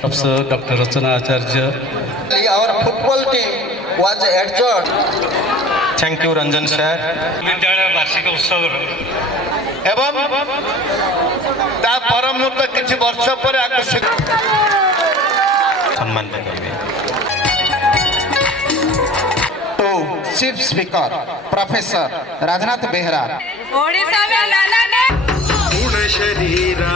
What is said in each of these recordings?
Professor Dr. Rachana Acharya. Our football team was adjourned. Thank you, Ranjan sir. विद्यालय वार्षिक उत्सव एवं ता परमुहूर्त किछि वर्ष पर आकर्षित सम्मान देबे to chief speaker professor Rajnath Behera. Odisha में लाला ने पूर्ण शरीरा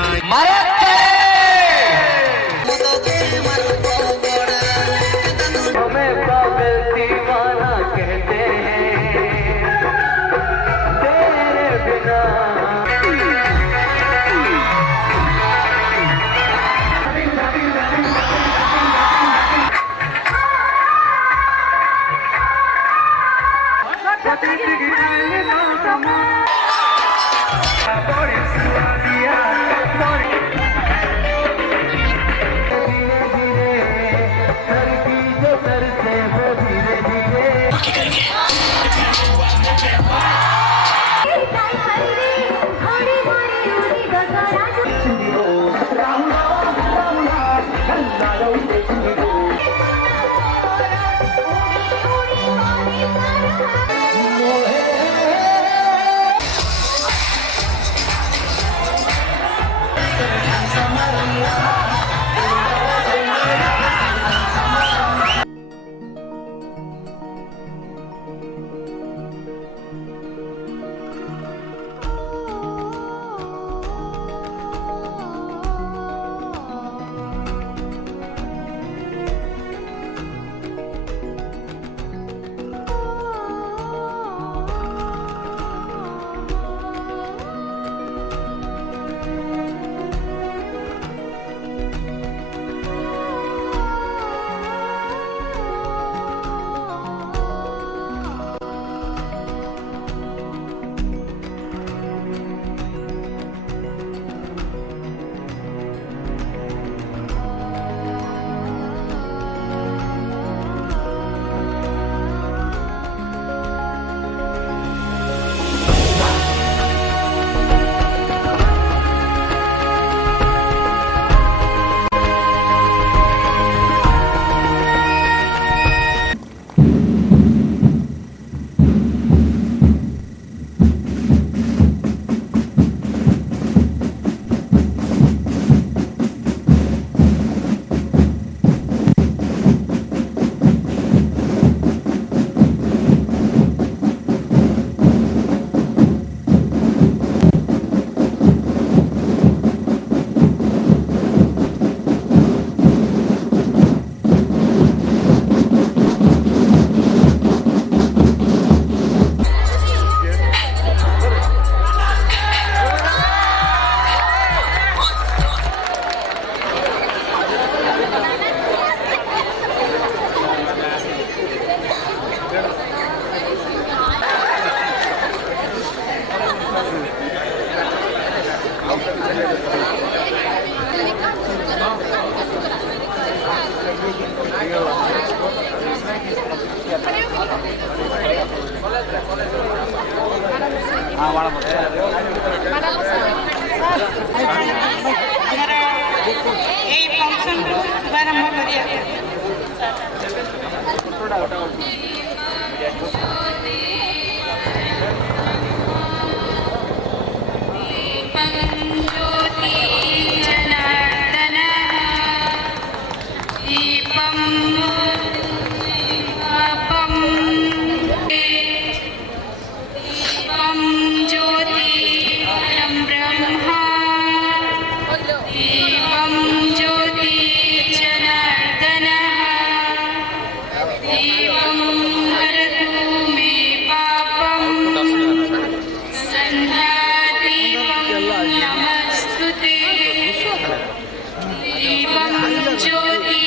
ज्योति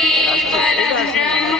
परब्रह्म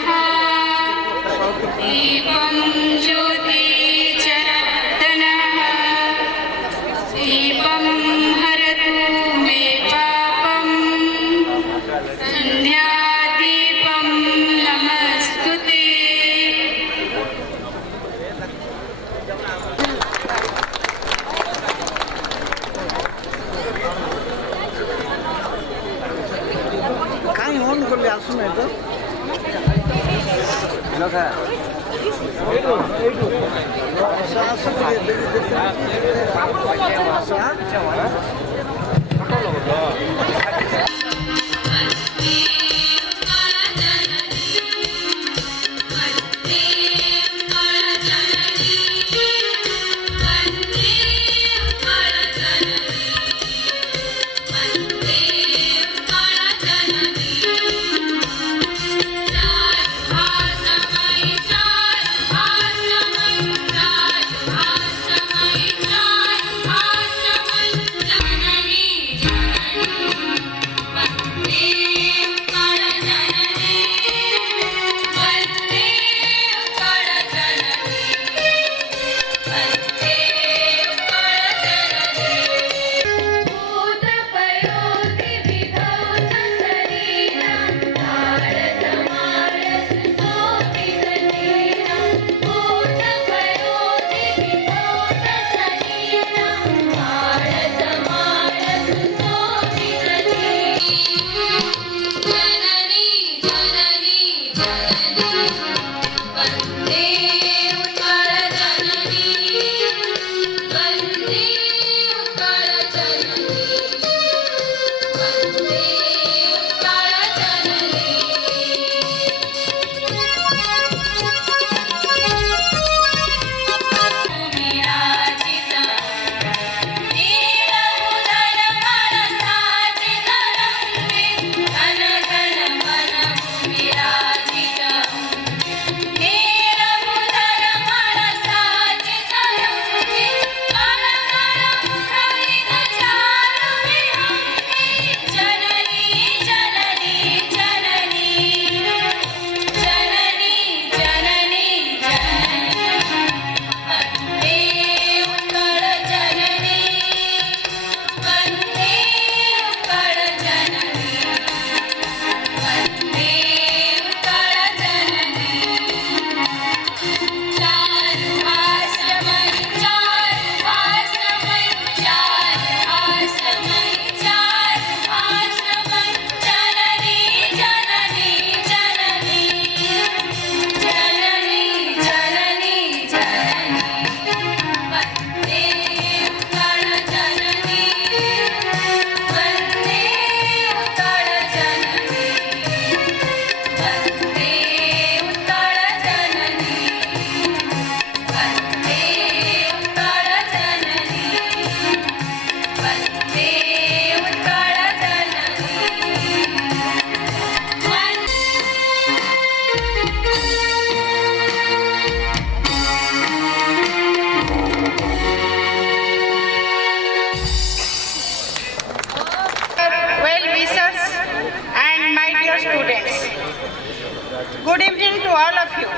Good evening to all of you.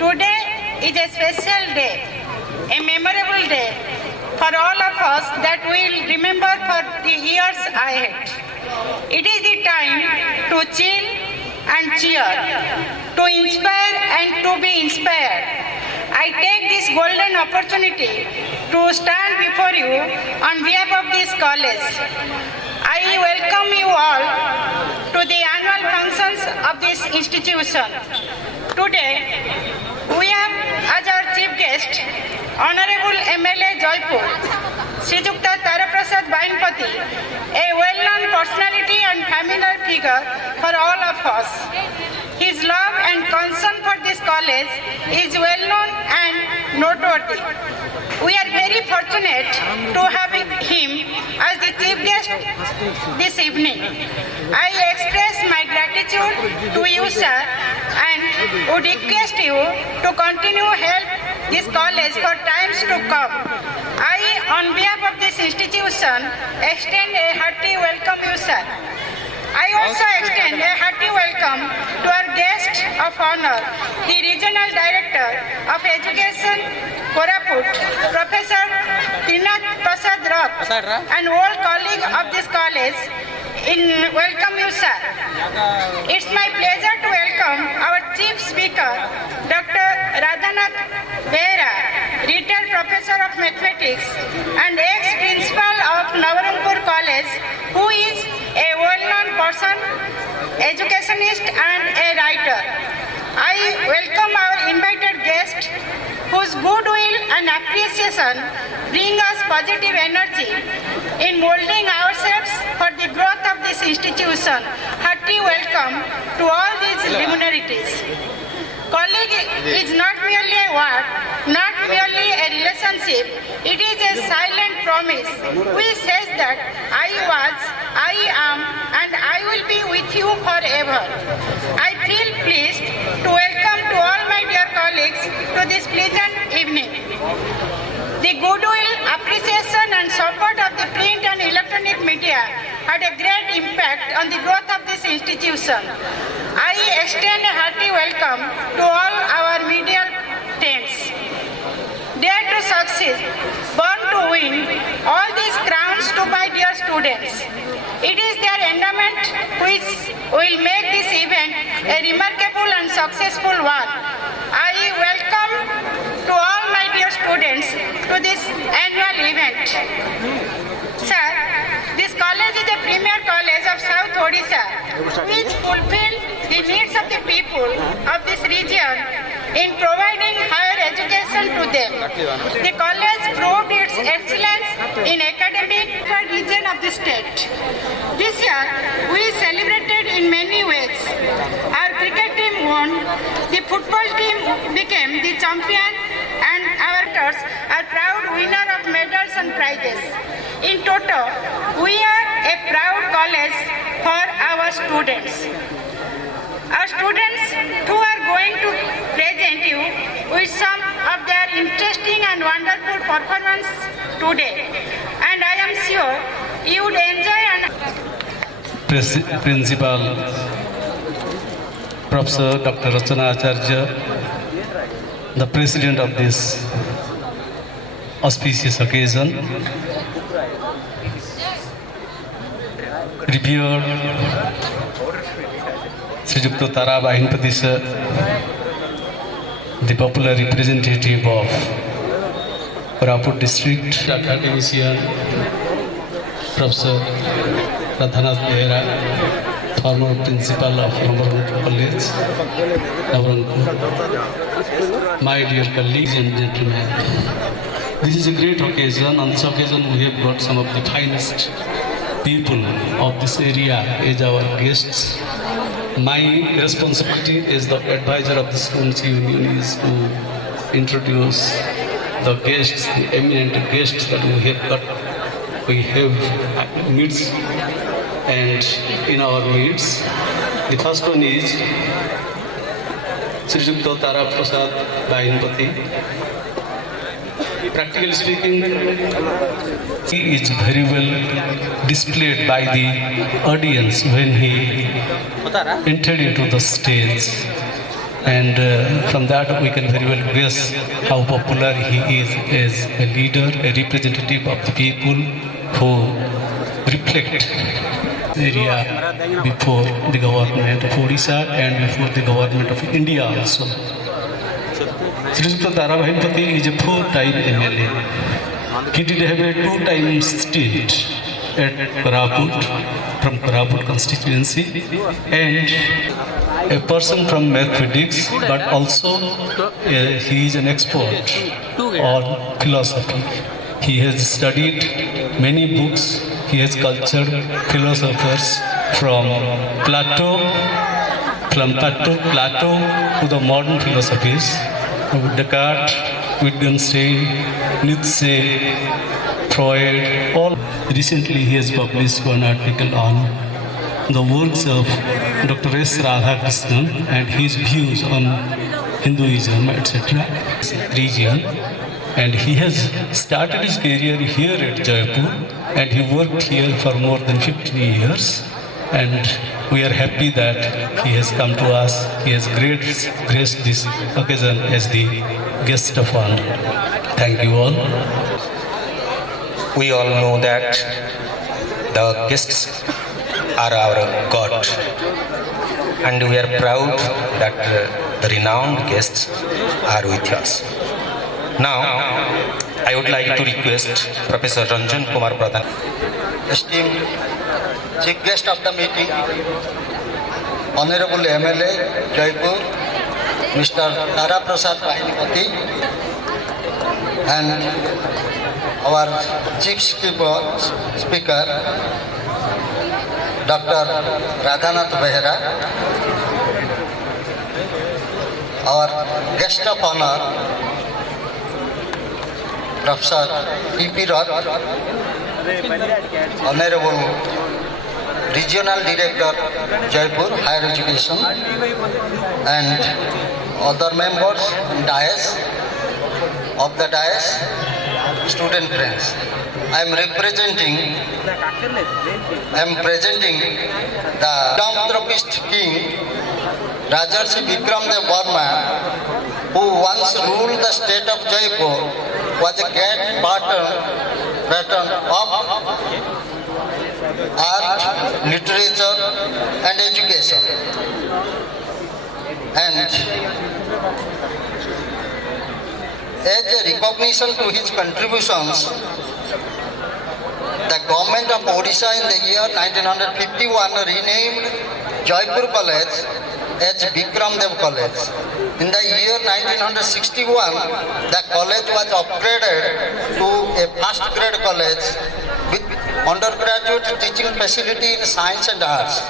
Today is a special day, a memorable day for all of us that we will remember for the years ahead. It is the time to chill and cheer, to inspire and to be inspired. I take this golden opportunity to stand before you on behalf of this college. I welcome you all to the annual functions of this institution. Today, we have as our chief guest, Honorable MLA Jaipur, Srijukta Taraprasad Bainpati, a well-known personality and familiar figure for all of us. His love and concern for this college is well-known and noteworthy. We are very fortunate to have him as the chief guest this evening. I express my gratitude to you, sir, and would request you to continue help this college for times to come. I, on behalf of this institution, extend a hearty welcome you, sir. I also extend a hearty welcome to our guest of honor, the Regional Director of Education, Koraput, Professor Trinath Prasad Rath, and all colleagues of this college. Welcome you, sir. It's my pleasure to welcome our Chief Speaker, Dr. Radhanath Behera, retired Professor of Mathematics and ex-Principal of Navarangpur College, who is a well-known person, educationist and a appreciation bring us positive energy in molding ourselves for the growth of this institution. Hearty welcome to all these luminaries. Colleague is not merely a word, not merely a relationship. It is a silent promise which says that I was, I am, and I will be with you forever. I feel pleased to welcome to all my dear colleagues to this pleasant evening. The goodwill, appreciation and support of the print and electronic media had a great impact on the growth of this institution. I extend a hearty welcome to all our media friends. Dare to succeed, born to win, all these crowns to my dear students. It is their endowment which will make this event a remarkable and successful one. I welcome to all my dear students to this annual event. Sir, this college is a premier college of South Odisha which fulfill the needs of the people of this region in providing higher education to them. The college proved its excellence in academic region of the state. This year, we celebrated in many ways. Our cricket team won, the football team became the champion, and our girls are proud winner of medals and prizes. In total, we are a proud college for our students. Our students who are going to present you with some of their interesting and wonderful performance today. And I am sure you would enjoy and Principal Professor Dr. Rachana Acharya, the President of this auspicious occasion, revered Srijukta Tara Bahinpati sir, the popular representative of Koraput district, academician Professor Radhanath Behera, former principal of Nabarangpur College, Nabarangpur, my dear colleagues and gentlemen. This is a great occasion. On this occasion, we have got some of the finest people of this area as our guests. My responsibility as the advisor of the Students' Union is to introduce the guests, the eminent guests that we have got. We have midst and in our midst. The first one is Srijukta Tara Prasad Bahinpati. Practically speaking, he is very well displayed by the audience when he entered into the stage, and from that we can very well guess how popular he is as a leader, a representative of the people who reflect the area before the government of Odisha and before the government of India also. Srijukta Tara Bahinpati is a 4-time MLA. He did have a 2-time stint at Koraput, from Koraput constituency, and a person from mathematics, but also he is an expert on philosophy. He has studied many books. He has cultured philosophers from Plato to the modern philosophies. Descartes, Wittgenstein, Nietzsche, Freud, all. Recently he has published one article on the works of Dr. S. Radhakrishnan and his views on Hinduism, etc. region. And he has started his career here at Jaipur, and he worked here for more than 15 years. And we are happy that he has come to us. He has graced this occasion as the guest of honor. Thank you all. We all know that the guests are our God, and we are proud that the renowned guests are with us. Now, I would like to request Professor Ranjan Kumar Pradhan. Esteemed Chief Guest of the meeting, Honorable MLA Jaipur, Mr. Tara Prasad Bahinpati, and our chief speaker, Dr. Radhanath Behera, our guest of honor, Professor P.P. Roth, Honorable Regional Director, Jaipur Higher Education, and other members of the dais, student friends. I am presenting the philanthropist king Rajarshi Vikram Dev Verma, who once ruled the state of Jaipur, was a great patron of art, literature and education. And as a recognition to his contributions, the government of Odisha in the year 1951 renamed Jaipur College as Vikram Dev College. In the year 1961, the college was upgraded to a first grade college with undergraduate teaching facility in science and arts.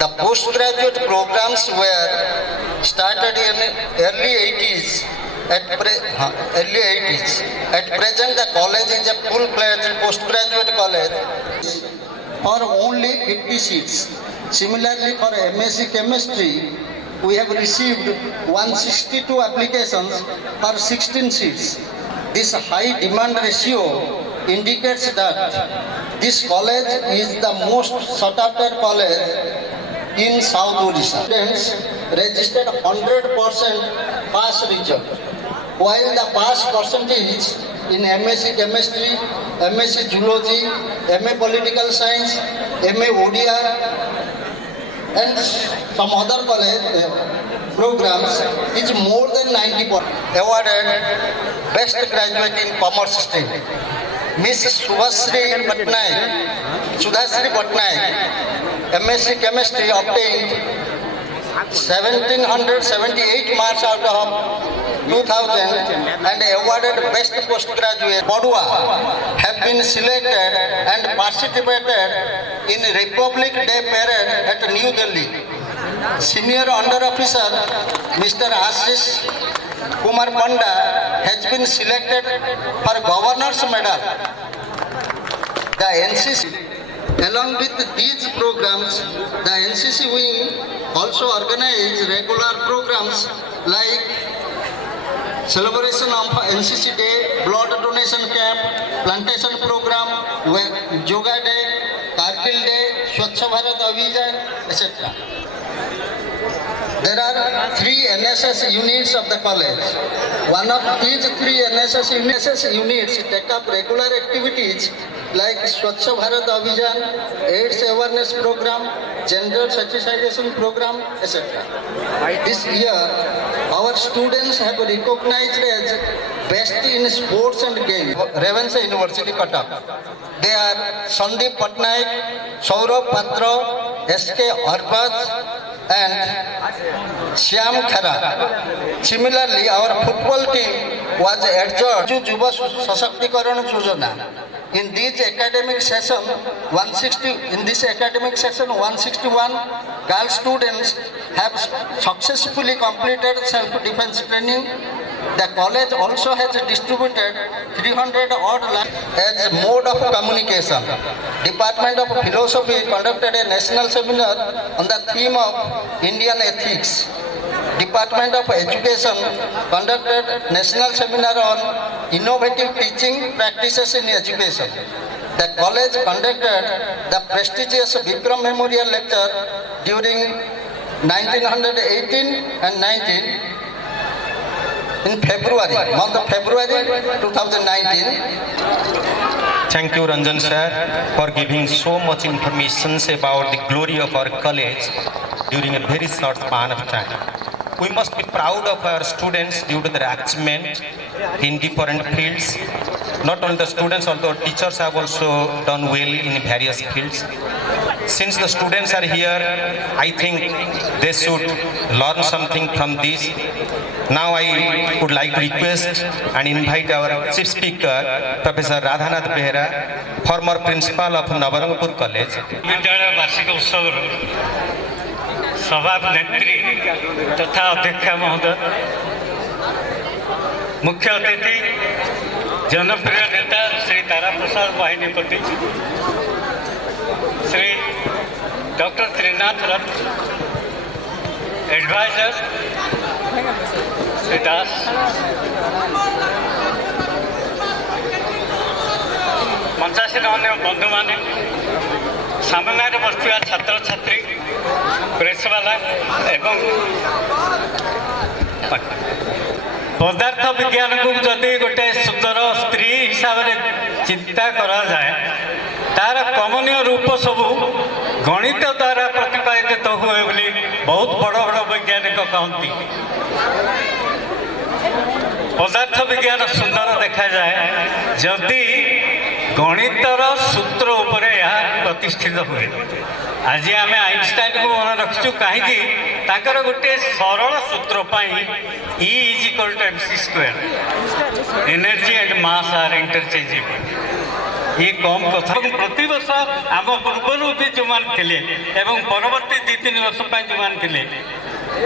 The postgraduate programs were started in early 80s. At present, the college is a full-fledged postgraduate college for only 50 seats. Similarly, for MSc Chemistry, we have received 162 applications for 16 seats. This high demand ratio indicates that this college is the most sought-after college in South Odisha. Students registered 100% pass result, while the pass percentage in MSc Chemistry, MSc Zoology, MA Political Science, MA ODR and some other college programs is more than 90%. Awarded Best Graduate in Commerce stream. Miss Sudhasri Patnaik, MSc Chemistry obtained 1778 marks out of 2000 and awarded Best Postgraduate. Padua have been selected and participated in Republic Day Parade at New Delhi. Senior Under Officer Mr. Ashish Kumar Panda has been selected for Governor's Medal. The NCC, along with these programs, the NCC wing also organize regular programs like celebration of NCC Day, blood donation camp, plantation program, Yoga Day, Kargil Day, Swachh Bharat Abhiyan, etc. There are 3 NSS units of the college. One of these 3 NSS units take up regular activities like Swachh Bharat Abhiyan, AIDS awareness program, gender sensitization program, etc. This year, our students have recognized as best in sports and games. Ravenshaw University, Cuttack. They are Sandeep Patnaik, Saurabh Patra, S.K. Arbaz, and Shyam Khara. Similarly, our football team was adjudged to Yuva Sashaktikarana Yojana. In this academic session 161, girl students have successfully completed self-defense training. The college also has distributed 300 odd lines as mode of communication. Department of Philosophy conducted a national seminar on the theme of Indian ethics. Department of Education conducted national seminar on innovative teaching practices in education. The college conducted the prestigious Vikram Memorial Lecture during 1918 and 19 in February, month of February 2019. Thank you, Ranjan sir, for giving so much information about the glory of our college during a very short span of time. We must be proud of our students due to their achievement in different fields. Not only the students, although teachers have also done well in various fields. since the students are here, I think they should learn something from this. Now I would like to request and invite our chief speaker, Professor Radhanath Behera, former principal of Nabarangpur College. विद्यालय वार्षिक उत्सव सभानेत्री तथा अध्यक्षा महोदय, मुख्य अतिथि जनप्रिय नेता श्री तारा प्रसाद वाहिनीपति, Shri doctor Trinath रथ, adviser Shri Das, मंचासीन अन्य बंधु मैंने, सामने बसुवा छात्र छात्री, प्रेसवाला एवं पदार्थ विज्ञान को जदि गोटे सुंदर स्त्री हिसाब से चिंता करा जाए तार कमनीय रूप सब गणित द्वारा प्रतिपादित हुए बोली बहुत बड़ बड़ वैज्ञानिक कहती। पदार्थ विज्ञान सुंदर देखा जाए जदि गणितर सूत्र उपर यह प्रतिष्ठित हुए। आज आम आइनस्टाइन को मन रखीचु कहीं गोटे सरल सूत्र E=mc², energy and mass are interchangeable. ये कम कथा प्रति वर्ष आम पूर्वर भी जो थे एवं परवर्ती 2-3 वर्ष जो थे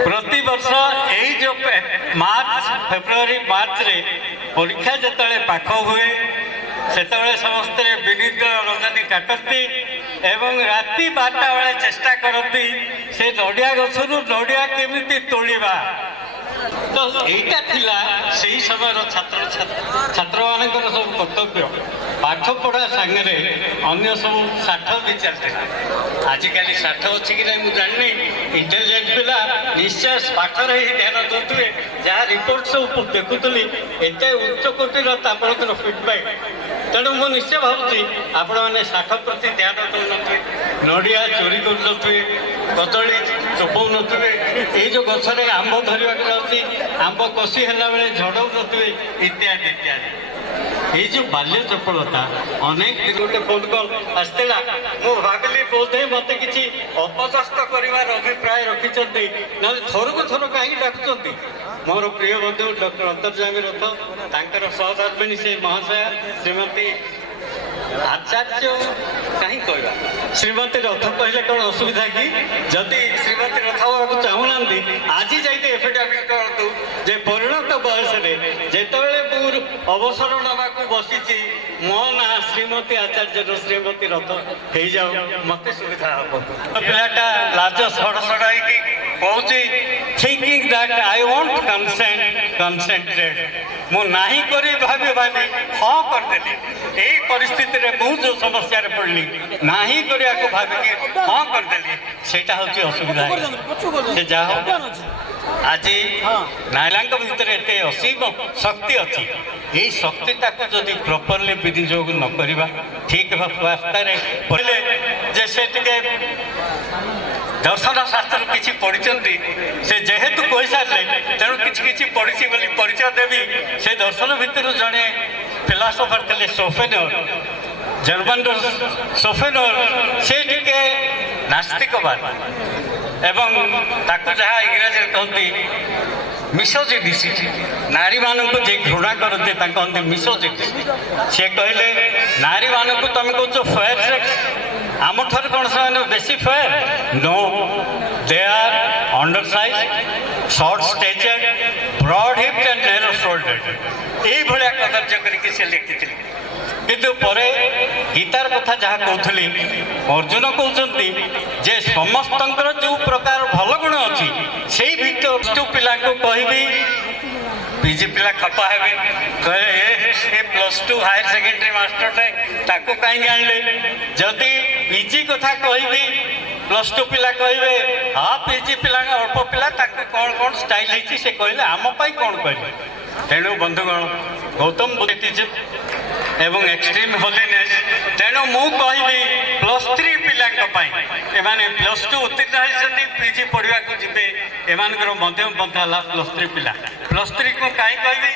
प्रति वर्ष यही जो मार्च फेब्रुआरी मार्च रे परीक्षा जिते पाख हुए से समस्ते विनीत रंजनी काटती एवं राति 12टा बेले चेष्टा करती से नड़िया गछरू नड़िया केमिति तोड़िबा। तो यहीटा थिला सही समय छात्र मानकर सब कर्तव्य पाठ पढ़ा सांगे अन्य सब साठ भी चलते। आजिकल साठ अच्छी कि नहीं जानी इंटेलिजेंट पिला निश्चय पाठ ही ध्यान दौथे। जहाँ रिपोर्ट सब देखुली एत उच्च कोटीर फिडबैक तेणु मु निश्चय भावुची आपण मैंने साठ प्रति ध्यान दौन नड़िया चोरी कर कदली चोपौ नुवे ये जो गचरे आंब धरवा जाऊँगी आंब कषि है बेले झड़ौ नुवे इत्यादि इत्यादि। ये जो बाल्य चपलता अनेक दिन गोटे फोन कल आसला मु भाविली बोधे मत कि अपदस्थ कर अभिप्राय रखिंट ना थर को थर कहीं डाकुंट। मोर प्रिय बंधु डॉक्टर अंतर्जामी रथ तांकर सहधर्मिणी से महाशया श्रीमती आचार्य कहीं कहवा श्रीमती रथ कहले कौन असुविधा कि जदि श्रीमती रथ को चाहूना आज जाइए एफिडेविट करूँ जे परिणत बयस जितेबाला मुझ अवसर नवा बसी मो ना श्रीमती आचार्य श्रीमती रथ हो जाओ मत सुविधा हम। पिलाटा लाज सड़ सड़ाई कहूँ thinking that I want concentrate मु नाही करी भाभी भाभी हाँ करदेली। यही परिस्थिति रे बहुत जो समस्या पड़ली नाही करिया को भाविकी हाँ करदेली सेटा हूँ असुविधा से जा आज नायला भितर एत असीम शक्ति अच्छी यही शक्तिटा को जदि प्रॉपरली विनियोग न करवा ठीक रास्तार पड़े जे से दर्शन शास्त्र किसी पढ़ी से जेहेतु कही सारे तेणु कि पढ़ी बोली परिचय देवी से दर्शन भितर जड़े फिलोसोफर थे सोफेनर जर्मन सोफेनर से नास्तिकवाद एवं ताकू जहाँ इंग्राजी कहती मिसोजिनिसिटी नारी मानक जे घृणा करते कहते मिसोजिनिटी सी कहले नारी मानक तुम कौच फेयर सेक्स आम ठार कौन से बेसी fair no they are under size short stature broad hipped and narrow shouldered यही भाया कदर्य करके से लिखी किंतु परे गीतार कथा जहाँ कहती अर्जुन कहते जे समस्त जो प्रकार भल गुण अच्छी से भितर पिला कहबी पीजी पिला खपा हे कहे +2 हायर सेकेंडरी मास्टर ताको कहीं आणले जदि पीजी कथा कहबी +2 पिला कहे हाँ पीजी पिला अल्प पिला कौन कौन स्टाइल है से कहले आम कौन कहले। तेणु बंधुगण गौतम बुद्धिज्म एवं एक्सट्रीम होलीनेस तेणु मु कहबी +3 पिला एमाने +2 उत्तीर्ण होती पीजी पढ़ा को जी एमानकर मध्यम पंथा है +3 पिला +3 को कहीं कहबी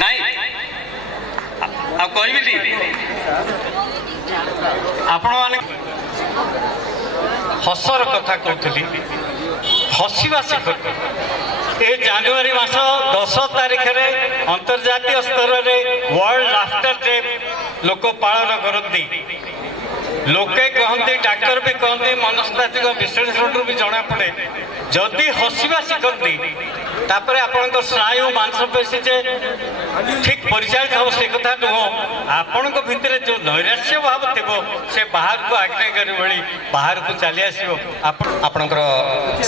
नाई कहबी आपण मैंने हसर कथा कहती हसवा शिखर ए जानुआरी मास 10 तारिख में अंतर्जातीय स्तर में वर्ल्ड लाफ्टर डे लोक पालन करती लोके कहते डाक्तर भी कहते मनस्तात्विक विश्लेषण भी जना पड़े जदि हसवा शिखती तापर आपण स्नायु मांसपेशी जे ठीक परिचालित हम से कथा नुह आपण भितर जो नैराश्य भाव थी से बाहर को आज्ञा करी भली बाहर को चली आसो आपणकर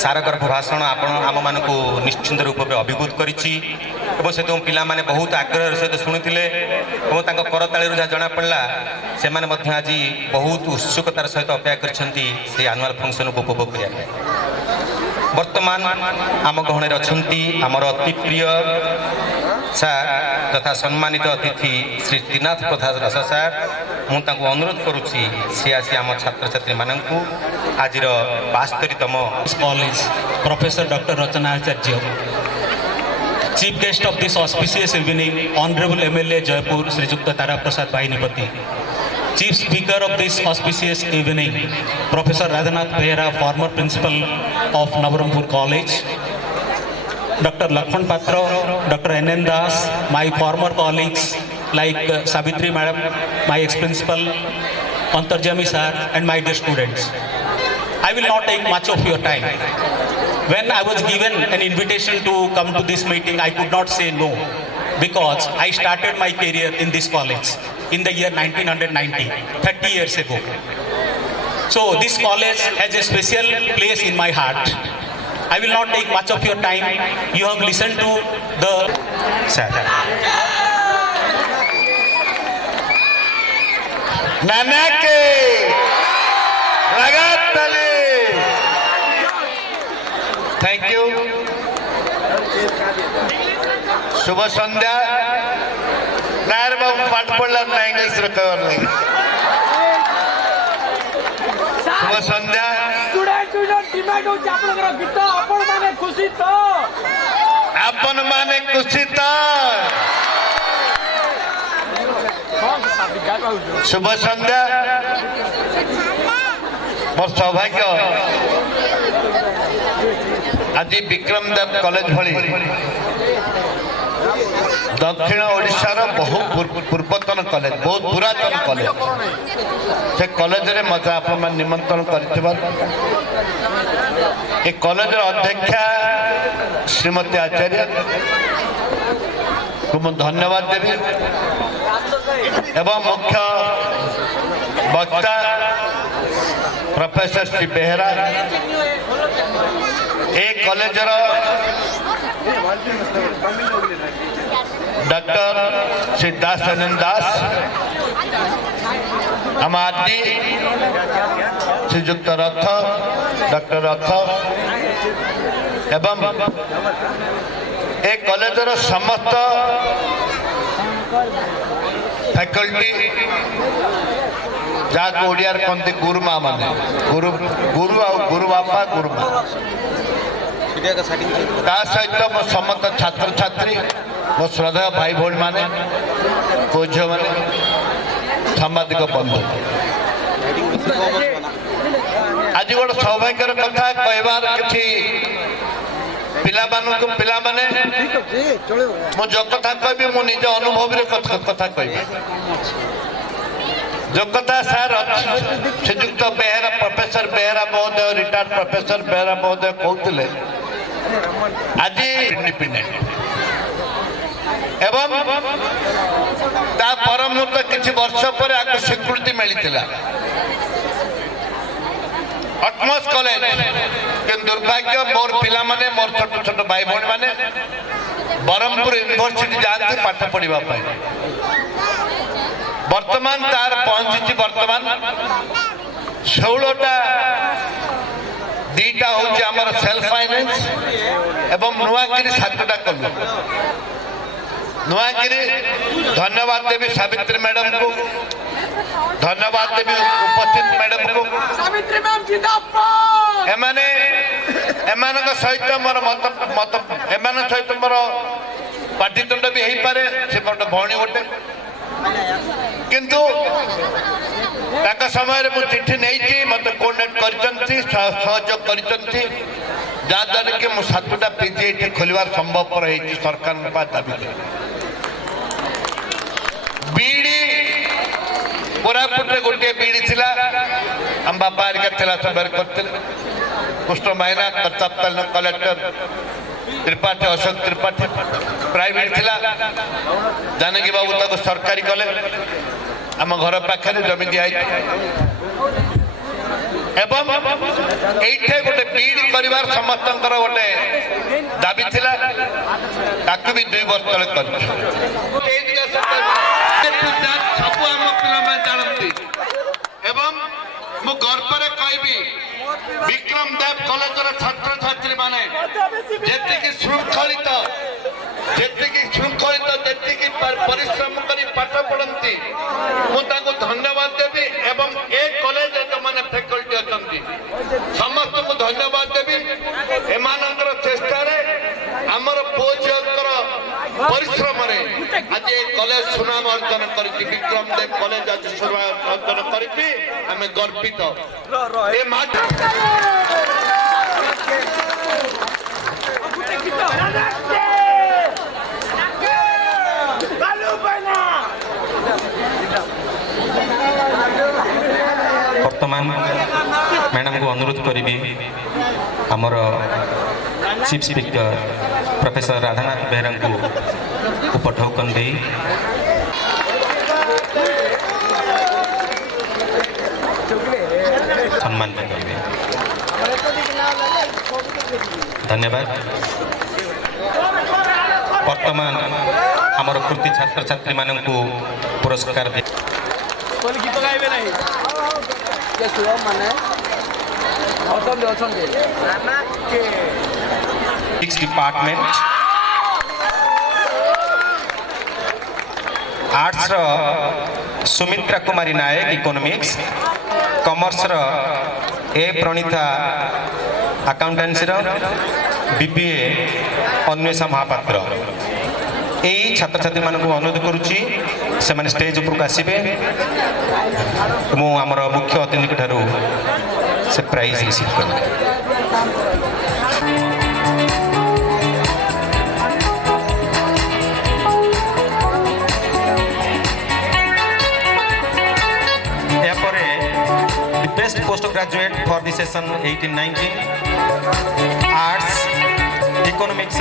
सारगर्भ भाषण आम मान निश्चिंत रूप में अभिभूत करिछि एवं से पिला माने बहुत आग्रह सहित शुणुले और करताली जहाँ जना पड़ा से आज बहुत उत्सुकतार सहित अपेक्षा करछंती से एनुअल फंक्शन को उपभोग करने वर्तमान आम गहणे अच्छी आमर अति प्रिय सार तथा सम्मानित अतिथि श्री त्रिनाथ प्रसाद रस सार मुझे अनुरोध करुच्ची सी आसी आम छात्र छात्री मानू आज 72तम College, Professor Dr. Rachana Acharya. Chief guest of this auspicious evening, Honorable MLA Jaipur, Sri Jukta Tara Prasad Bhainipati. Chief Speaker of this auspicious evening, Professor Radhanath Behera, former Principal of Nabarambur College. Dr. Lakshman Patra, Dr. N.N. Das, my former colleagues like Savitri Madam, my ex-principal, Antarjami Sir, and my dear students. I will not take much of your time. When I was given an invitation to come to this meeting, I could not say no because I started my career in this college in the year 1990, 30 years ago. So this college has a special place in my heart. I will not take much of your time. You have listened to the... नाना के लगाताली thank you शुभ संध्या नायर बाबू पाठ पढ़ला ना English रे कहर नहीं शुभ संध्या student demand हो आपनकर गीत आपण माने खुशी तो शुभ संध्या मोर सौभाग्य आज विक्रमदेव कॉलेज भली दक्षिण ओडिशार बहु पूर्वतन कॉलेज बहुत पुरातन कॉलेज से कॉलेज रे मत आपण निमंत्रण कर कॉलेज अध्यक्षा श्रीमती आचार्य को मैं धन्यवाद देवी एवं मुख्य वक्ता प्रोफेसर श्री बेहरा एक कॉलेज डॉक्टर श्री दास आनंद दास हम आदि श्रीजुक्त रथ डॉक्टर रथ एवं एक कॉलेज समस्त फैकल्टी जहाँ ओडिया कहते गुरुमा माने गुरु गुरु आ गुरु बापा गुरुमा सहित मो समस्त छात्र छात्री मो श्रद्धा भाई भौणी माने पुओ झील मैंने सांबादिक बंधु आज गोटे सौभाग्यर कथा कहबार कि पिला माने मु जो कथा कहबी मु निज अनुभव कथा कहबी जो कथा सार श्रीजुक्त बेहरा प्रोफेसर बेहरा महोदय रिटायर्ड प्रोफेसर बेहरा महोदय कहते आज इंडिपेंडेंट एवं ता पर मुहूर्त किसी वर्ष पर आपको स्वीकृति मिलता अटमोस कॉलेज कि दुर्भाग्य मोर पिला माने मोर छोट छोट भाई भौणी माने बरहमपुर यूनिवर्सिटी जाती पाठ पढ़ा वर्तमान तार पहुंची वर्तमान 16टा दीटा हूँ आम सेल्फ फाइनेंस एवं नुआगिरी 7टा कलु नुआगिरी धन्यवाद देवी सावित्री मैडम को धन्यवाद देवी उपस्थित मैडम को सावित्री मैम जिंदाबाद एमान सहित मोर मत एमान सहित मोर पाटितुंड भी हो पारे से मोर भौणी गोटे किंतु ताका समय मु चिट्ठी नहीं मत कोऑर्डिनेट करचंती सहयोग करचंती जहाँद्वारा कि मु 7टा पीजी ये खोलवार संभवपर है सरकार दाबी बीड़ी कोरापुटे गोटे बीड़ी थिला हम बापा हरिका सब करते कृष्ण मायना तत्कालीन कलेक्टर त्रिपाठी अशोक त्रिपाठी प्राइवेट थिला जानकी बाबू तक सरकारी कले आम घर पाखे जमी दिखाई एवं ये गोटे बीड़ी परिवार समस्त गोटे दाबी थिला ताकू भी 2 वर्ष तले कर सब आम पिला जानती एवं मु गर्व कहबी विक्रम देव कॉलेज छात्र छात्री माने जेतिकी श्रृंखलित जेतिकी परिश्रम करी पाठ पढ़ती मुझे धन्यवाद देवी एवं ए कॉलेज जो मैंने फैकल्टी अच्छी समस्त को धन्यवाद देवी एमानकर चेष्टा आमर पुओ झीर परिश्रम आज ये कॉलेज सुनाम अर्जन कर विक्रम देव कॉलेज आज सुनाम अर्जन कर गर्वित ए वर्तमान मैडम को अनुरोध करी आमर chief speaker professor Radhanath Behera को उपठौकन दे सम्मान करेंगे। धन्यवाद। वर्तमान आमर कृति छात्र छात्री मान को पुरस्कार दे गीत गाइबे नहीं डिपार्टमेंट आर्ट्स सुमित्रा कुमारी नायक इकोनॉमिक्स कॉमर्स ए प्रणीता अकाउंटेंसी बीबीए अन्वेषा महापात्र यही छात्र छात्री मान अनुरोध करुच्ची से माने स्टेज उपरक आसबे मु आमर मुख्य अतिथि ठारू से प्राइज रिसीव कर best post graduate for the session 18-19 arts economics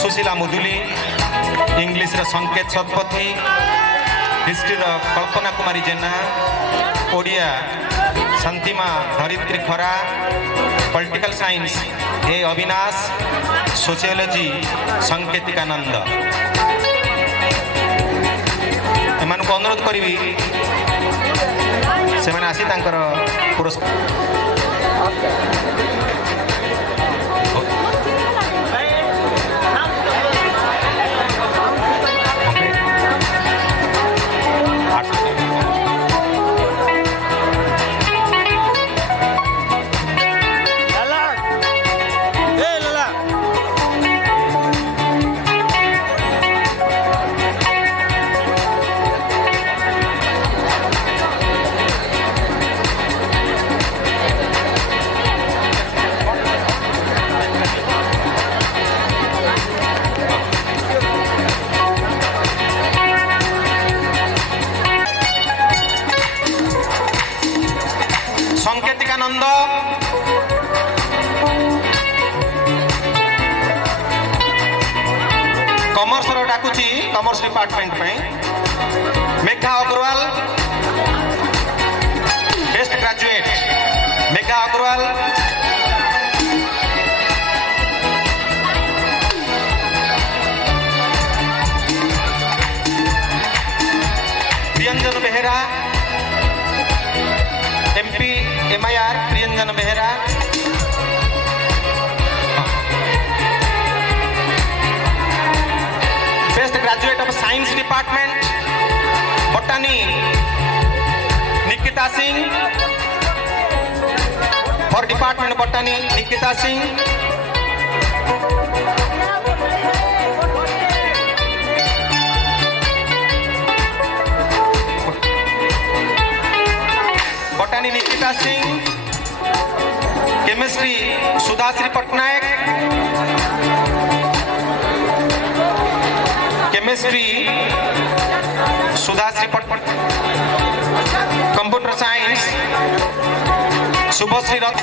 Sushila Muduli English Sanket Satpathy history Kalpana Kumari Jena Odia Shantima Dharitri Khara political science ए अविनाश सोशियोलॉजी संकेतिकानंद एमान को अनुरोध करी से मैंने आसी तांकर पुरस्कार संकेतिकानंद कॉमर्स डाकुची कॉमर्स डिपार्टमेंट में Megha Agarwal best graduate Megha Agarwal Priyanjan Behera MP MIR Priyanjan Behera best graduate of science department botany Nikita Singh for department botany Nikita Singh Pattnaik chemistry Sudhashree computer science Subhashree Rath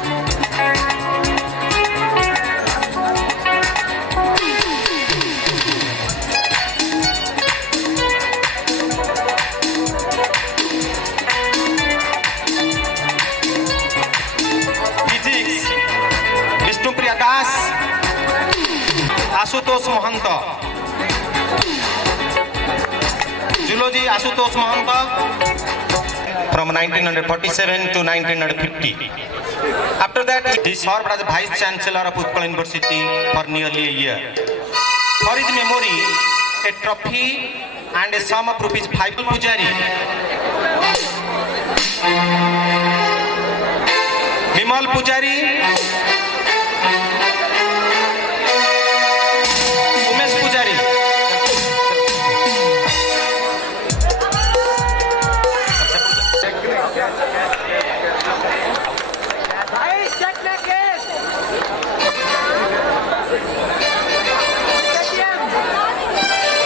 physics Vishnupriya Das Ashutosh Mahant zoology Ashutosh Mahant from 1947 to 1950. After that, he served as Vice Chancellor of Utkal University for nearly a year. For his memory, a trophy and a sum of rupees 5 Pujari, Bimal Pujari, Umesh Pujari.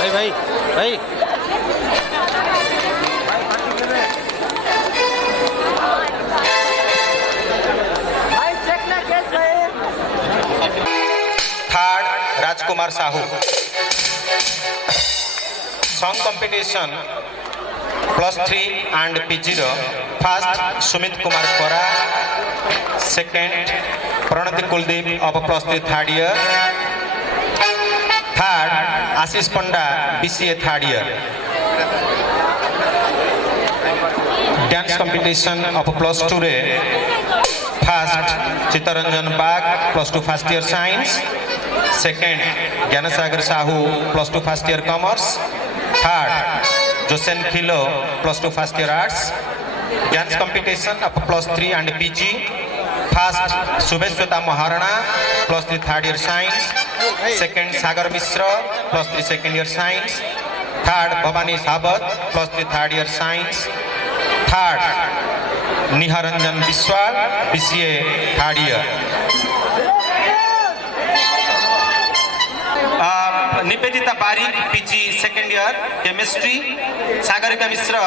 भाई भाई Third, Rajkumar Sahu. Song competition +3 and P0. First, Sumit Kumar Kora. Second, Pranati Kuldeep of +3 third year. Third, Ashish Panda, BCA third year. Dance competition of +2 re. First, Chittaranjan Bag, +2 first year science. Second, Gyanasagar Sahu, +2 first year commerce. Third, Josen Khilo, +2 first year arts. Dance competition of +3 and PG. First, Subheshwata Maharana, +3 third year science. Second, Sagar Mishra, +3 second year science. Third, Bhavani Sabat, +3 third year science. Third, Niharanjan Biswal, BCA third year. Nivedita Barik, PG second year, chemistry. Sagarika Mishra.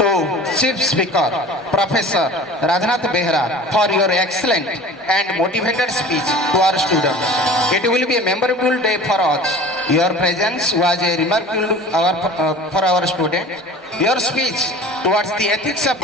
To Chief Speaker, Professor Rajnath Behra, for your excellent and motivated speech to our students. It will be a memorable day for us. Your presence was a remarkable for our students. Your speech towards the ethics of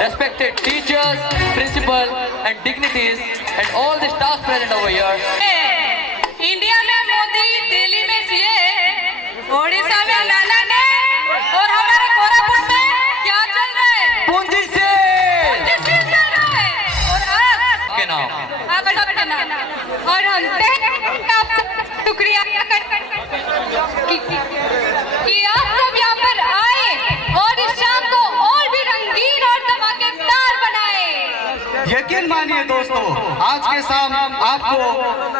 respected teachers, principal and dignitaries and all the staff present over here. India में मोदी, दिल्ली में CM, Odisha में नाना ने और हमारे कोरापुट में क्या चल रहा है? पूंजी से चल रहा है। और आप के नाम आप सबके नाम और हम आपसे शुक्रिया कि आप सब यहाँ पर आए और इस शाम को और भी रंगीन और धमाकेदार बनाए। यकीन मानिए दोस्तों, आज के शाम आपको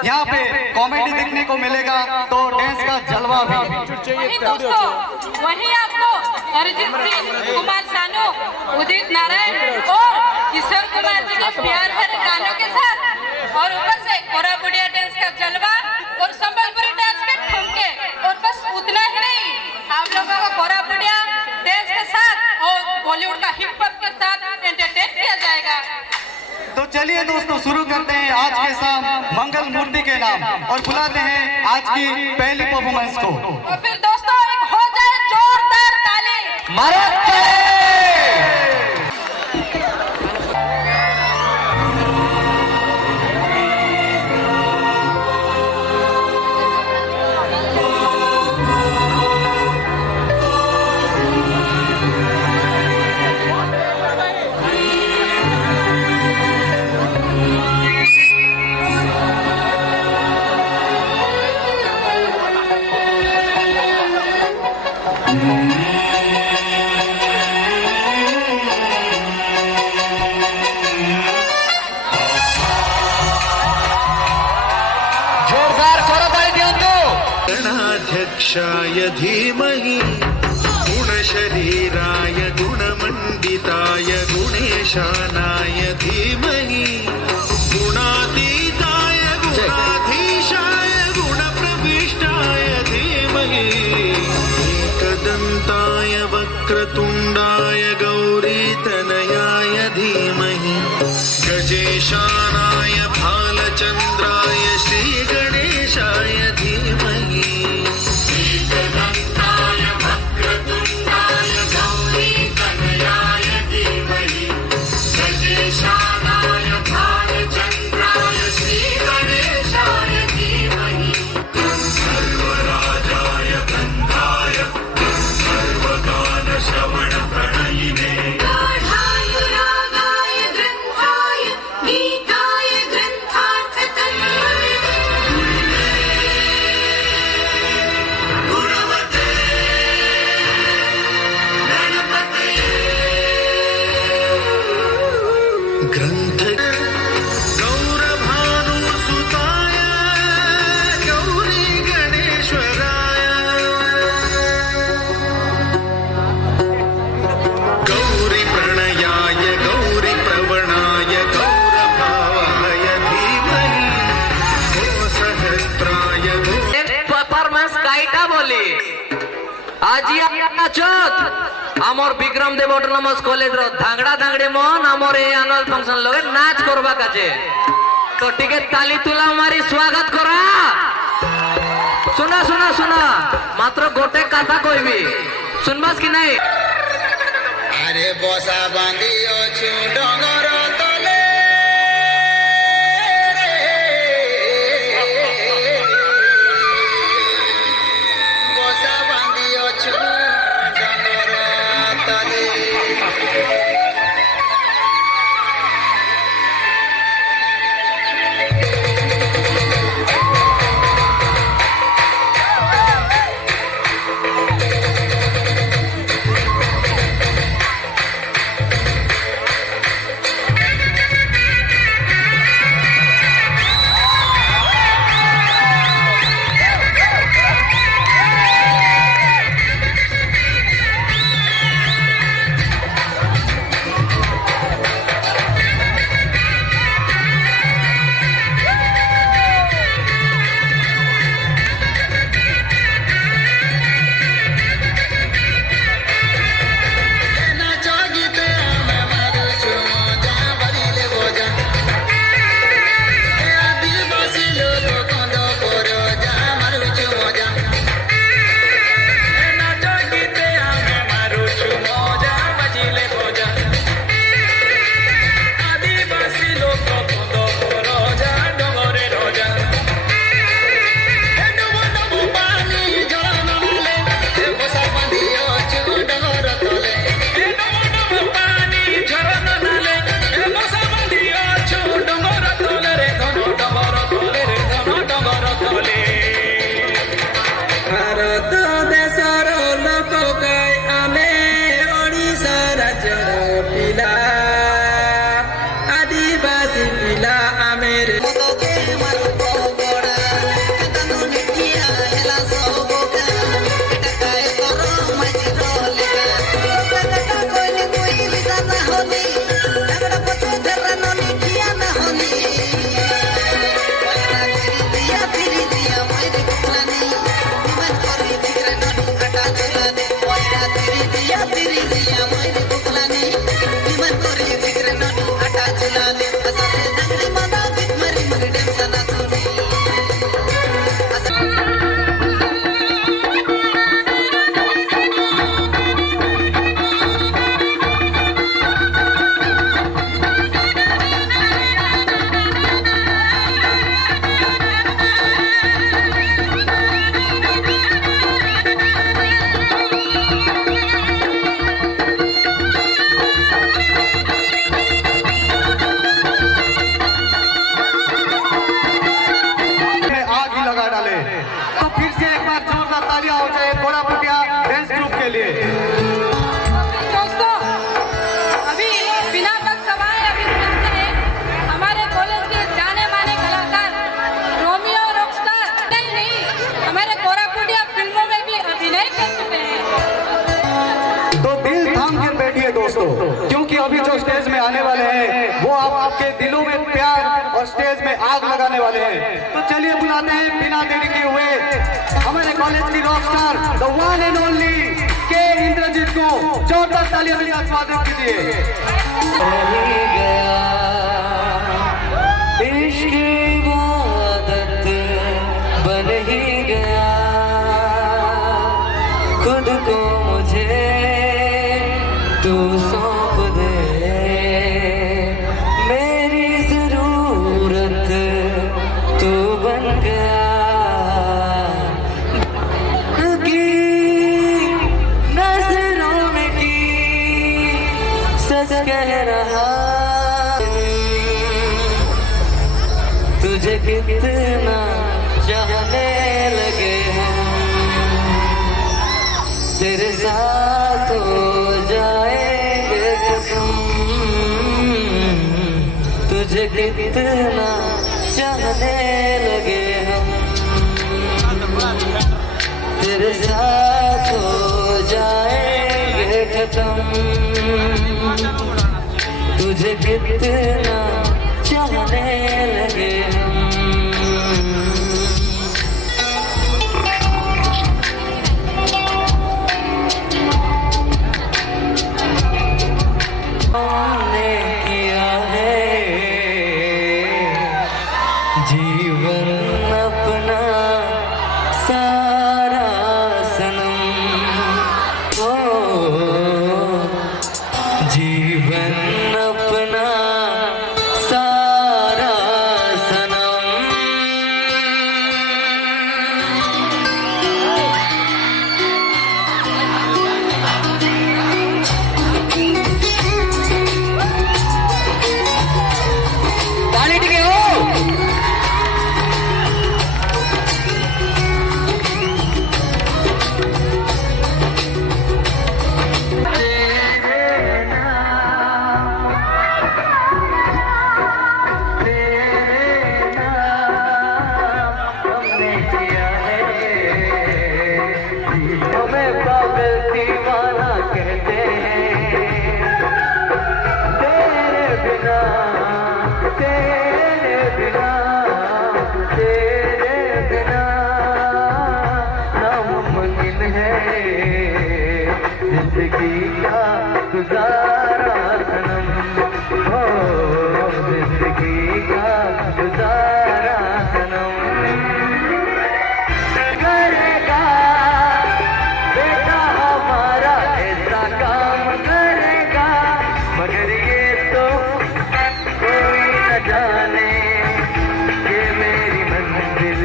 यहाँ पे कॉमेडी देखने को मिलेगा तो डांस का जलवा भी। वही दोस्तों, वही आपको अरिजीत सिंह, कुमार सानू, उदित नारायण और किशोर कुमार जी के प्यार भरे गानों के साथ और ऊपर से कोरापुटिया डांस का जलवा और संबलपुरी डांस के ठुमके और बस उतना ही नहीं, आप लोगों को कोरापुटिया डांस के साथ और बॉलीवुड का हिप हॉप के साथ एंटरटेन किया जाएगा। तो चलिए दोस्तों, शुरू करते हैं आज के शाम मंगल मूर्ति के नाम और बुलाते हैं आज की पहली परफॉर्मेंस को। और फिर दोस्तों एक हो जाए जोरदार ताली। गणाध्यक्षाय धीमहि गुणशरीराय गुणमण्डिताय गुणेशानाय धीमहि गुणातीताय गुणाधीशाय गुणप्रविष्टाय धीमहि एकदन्ताय वक्रतुण्डाय गौरीतनयाय धीमहि गजेशानाय भालचन्द्राय श्रीगणेशाय धीमहि एकदन्ताय वक्रतुण्डाय गौरीतनयाय धीमहि गजेशानाय भालचन्द्राय श्रीगणेशाय धीमहि सर्वराजाय गन्धाय सर्वगानश्रवणप्रणयिने ग्रंथ गौरभानुसुताय गौरी गणेश्वराय गौरी प्रणयाय गौरी प्रवणाय गौरभावाय धीमहि सहस्राय परफॉर्मेंस काईटा बोली আজি নাচত আমার বিক্রম দেব অটোনমাস কলেজ র ধাংড়া ধাংড়ি মন আমার এই আনুয়াল ফাংশন লগে নাচ করবা কাছে তো টিকে তালি তুলা মারি স্বাগত করা শোনা শোনা শোনা মাত্র গোটে কথা কইবি শুনবাস কি নাই আরে বসা বাঁধি অছু ডগর তলে বসা বাঁধি অছু ডগর তলে दिलों में प्यार और स्टेज में आग लगाने वाले हैं। तो चलिए बुलाते हैं बिना देरी किए हुए हमारे कॉलेज की rock star the one and only के इंद्रजीत को जोरदार तालियों के साथ स्वागत कीजिए। इश्क इबादत बन ही गया, खुद को मुझे तू सौंप दे, मेरी जरूरत तू बन गया। की नजरों में की सच कह रहा, तुझे कितना चाहने लगे हम, तेरे साथ हो जाएंगे कसम, तुझे कितना चाहने लगे हम, तेरे साथ हो जाएंगे खत्म, तुझे कितना चाहने लगे हम। हमने किया है जीवन अपना सारा सनम, ओ जीवन अपना सारा सनम, ताली टिके हो। हमें पागल दीवाना कहते हैं, तेरे बिना तेरे बिना तेरे बिना नामुमकिन है जिंदगी का गुजारा सनम, हो जिंदगी का गुजारा सनम। करेगा बेटा हमारा ऐसा काम करेगा, मगर ये तो कोई न जाने कि मेरी मंजिल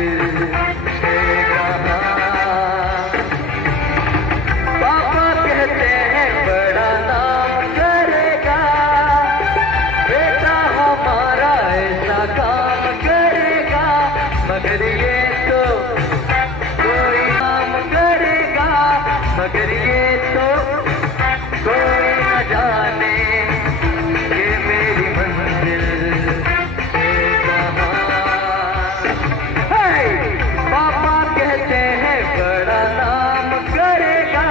है कहाँ। पापा कहते हैं बड़ा नाम करेगा, बेटा हमारा ऐसा काम करेगा, मगर ये तो कोई काम करेगा, मगर ये तो कोई न जाने कि मेरी मंजिल है कहाँ। पापा कहते हैं बड़ा नाम करेगा,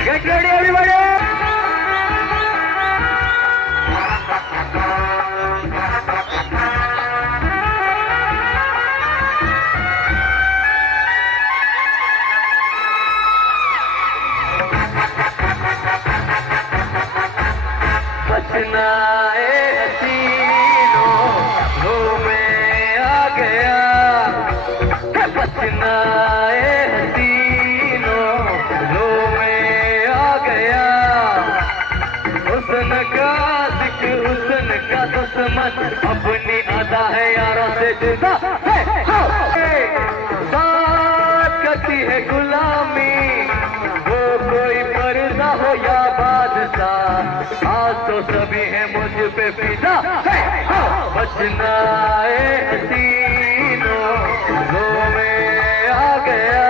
Get ready everybody! बचना हसीनों लो में आ गया, बचना हसीनों लो में आ गया, हुस्न का जिक्र हुस्न का दुश्मन अपनी अदा है यारों से जुदा, साथ करती है गुलामी, वो कोई पर्दा हो या बादशाह, आज तो सभी है मुझ पे फिदा, बचना हसीनों लो में आ गया।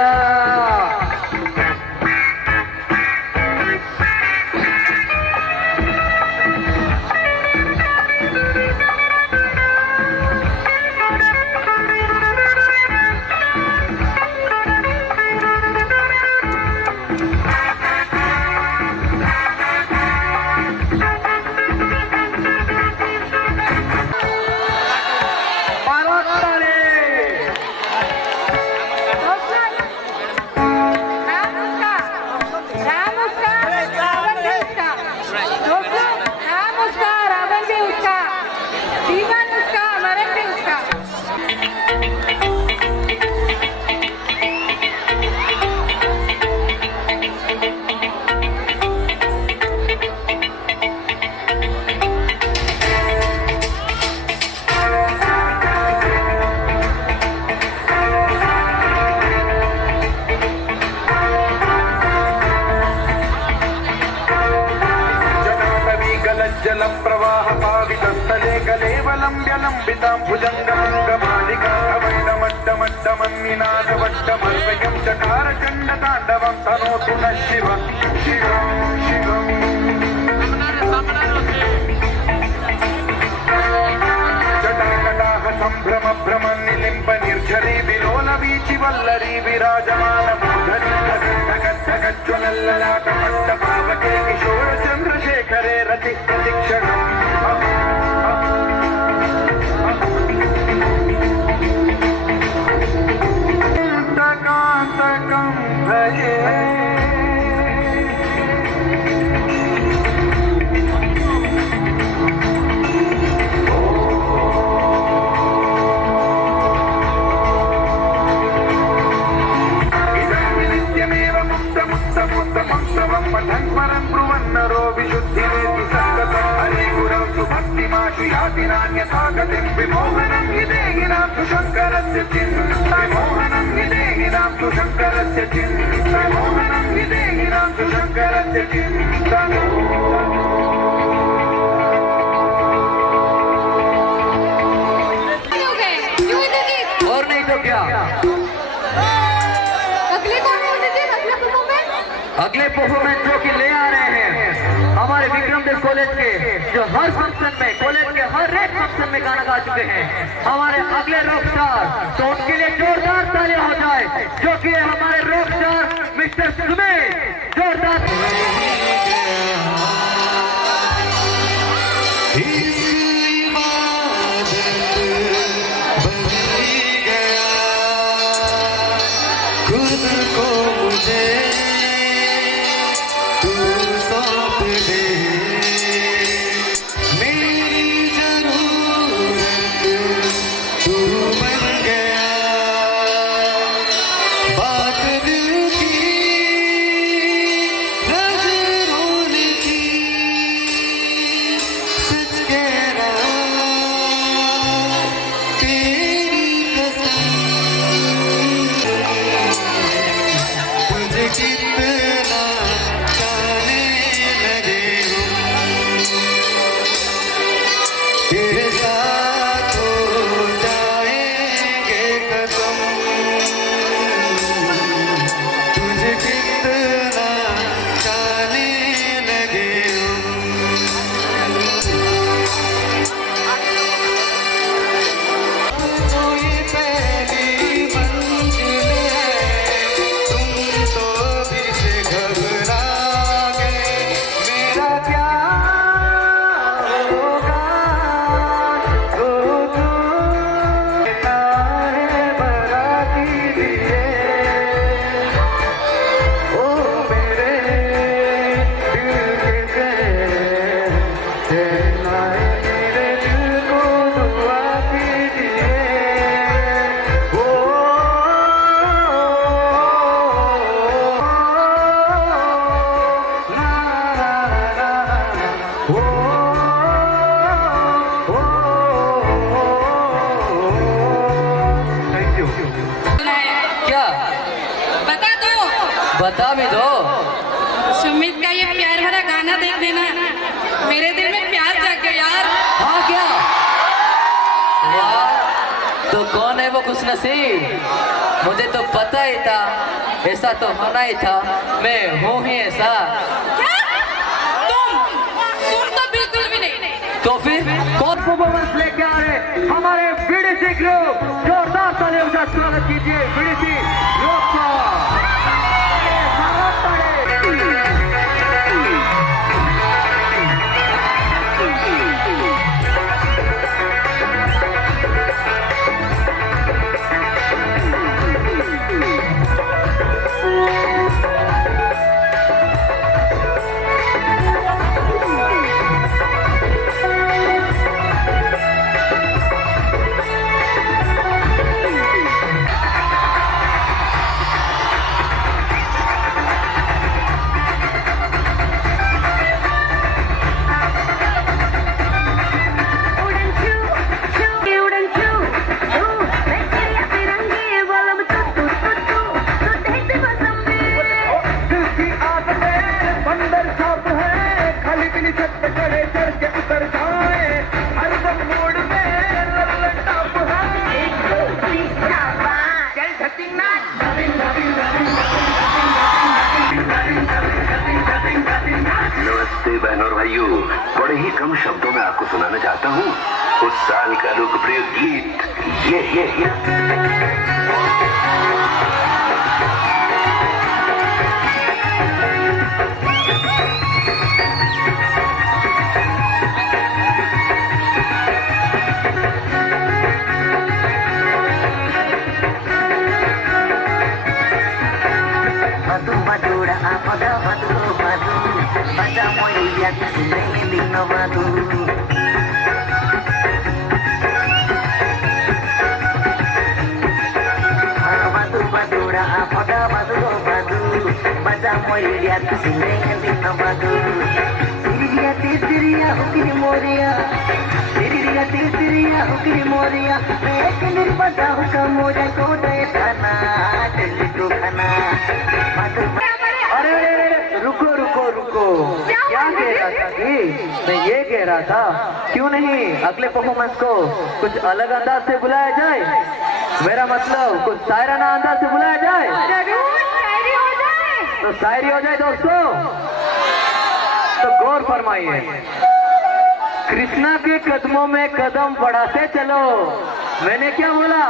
जल प्रवाह पावितस्थले कलेवलम्ब्य लम्बितां भुजङ्गमालिका अवैडमड्डमड्डमन्निनादवड्डमल्पयं चकार चण्डताण्डवं तनोतु न शिव जटाकटाह सम्भ्रम भ्रमन्निलिम्ब निर्झरे विलोल वीचि वल्लरी विराजमान ज्वलल्ललाटपट्टपावके किशोर चन्द्रशेखरे रति प्रतिक्षणम् कान्तकान्तकं भजे मठन्मरं ब्रुवन्नरो विशुद्धिरेति सङ्गतं हरे गुरौ सुभक्तिमाशु याति नान्यथा गतिं विमोहनं हि देहिनां तु शङ्करस्य विमोहनं हि देहिनां तु शङ्करस्य विमोहनं हि देहिनां तु शङ्करस्य और नहीं तो क्या? अगले परफॉर्मेंस जो कि ले आ रहे हैं हमारे विक्रम देव कॉलेज के, जो हर फंक्शन में, कॉलेज के हर एक फंक्शन में गाना गा चुके हैं, हमारे अगले रॉक स्टार। तो उनके लिए जोरदार तालियां हो जाए, जो कि हमारे रॉक स्टार मिस्टर सुमेश। जोरदार खुद को मुझे तू सौंप दे, मेरी जरूरत तू बन गया। बात दिल की नजरों की सच कह रहा, तेरी कसम तुझे कितना चाहने लगे हूँ, तेरे साथ हो जाएंगे कसम, तुझे कितना चाहने लगे हूँ। तो ये पहली मंजिल है, तुम तो भी से घबरा गए, मेरा क्या होगा तो तू तारे बराती दिए, ओ मेरे दिल के कहना मेरे दिल को दुआ कीजिए, ओ थैंक यू। क्या बता दो बता भी दो। सुमित का ये प्यार भरा गाना देख लेना, मेरे दिल में प्यार जाग गया यार। हाँ क्या? वाह, तो कौन है वो खुश नसीब? मुझे तो पता ही था, ऐसा तो होना ही था, मैं हूँ ही ऐसा। क्या? तुम तो बिल्कुल भी नहीं। तो फिर कौन परफॉर्मेंस लेके आ रहे हमारे बीडीसी ग्रुप? जोरदार तालियों से स्वागत कीजिए बीडीसी ग्रुप का। बहनों और भाइयों, बड़े ही कम शब्दों में आपको सुनाना चाहता हूँ उस साल का लोकप्रिय गीत ये। Madu madura apaga madu madu pada moya kisne dino madu madu madura apaga madu madu pada moya kisne dino madu tiriya hukri moria tiriya hukri moria ek nirbada hukam moja ko de thana delhi to khana अरे रुको रुको रुको, क्या कह रहा था कि मैं ये कह रहा था क्यों नहीं अगले परफॉर्मेंस को कुछ अलग अंदाज से बुलाया जाए। मेरा मतलब कुछ शायराना अंदाज से बुलाया जाए। तो शायरी हो जाए दोस्तों, तो गौर फरमाइए। कृष्णा के कदमों में कदम बढ़ाते चलो। मैंने क्या बोला?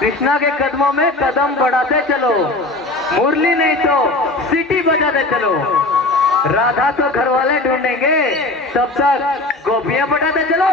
कृष्णा के कदमों में कदम बढ़ाते चलो। मुरली नहीं तो सीटी बजाते चलो। राधा तो घर वाले ढूंढेंगे, तब तक गोपियां बटाते चलो।